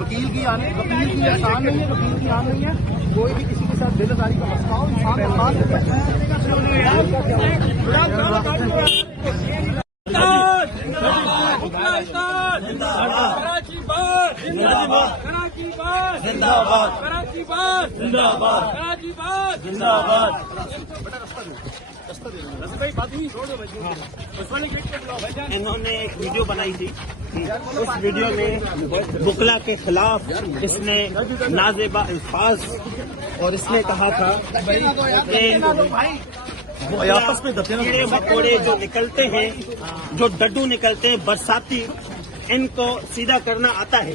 वकील की आसान नहीं है, वकील की आन नहीं है। कोई भी किसी के साथ बेदरकारी का मसला हो, इंसान का हाथ इन्होंने एक वीडियो बनाई थी। उस वीडियो में बुकला के खिलाफ इसने नाजेबा अल्फाज और इसने कहा था कि आपस में कीड़े मकोड़े जो निकलते हैं, जो डड्डू निकलते हैं बरसाती, इनको सीधा करना आता है।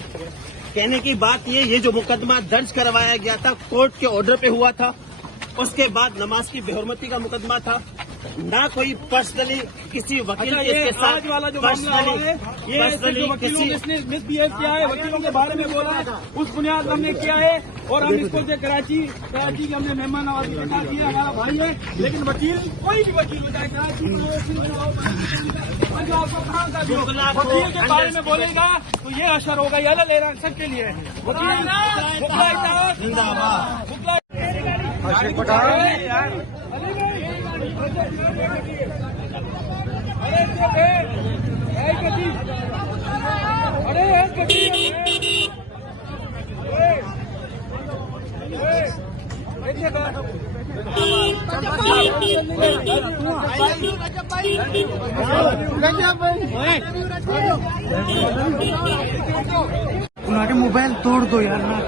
कहने की बात ये जो मुकदमा दर्ज करवाया गया था कोर्ट के ऑर्डर पे हुआ था, उसके बाद नमाज की बेहुरमती का मुकदमा था। ना कोई पर्सनली किसी वकील के साथ वाला जो पर्सनली वकीलों ने मिसबिहेव किया है, वकीलों के बारे में बोला है, उस बुनियाद हमने किया है। और हम इसको जो कराची की हमने मेहमान नवाजी के साथ किया, हमारा भाई है। लेकिन वकील कोई भी वकील हो चाहे कराची वकील के बारे में बोलेगा तो ये असर होगा, ये ले रहा सबके लिए उनके मोबाइल तोड़ दो यार ना,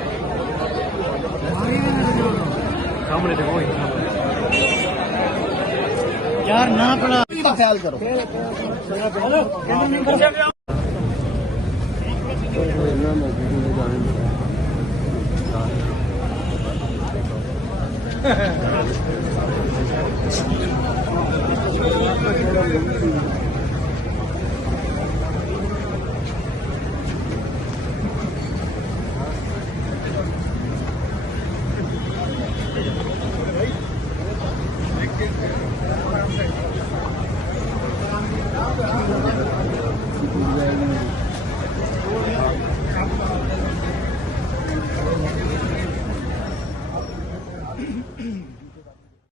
सामने देखो यार ना पड़ा ख्याल करो।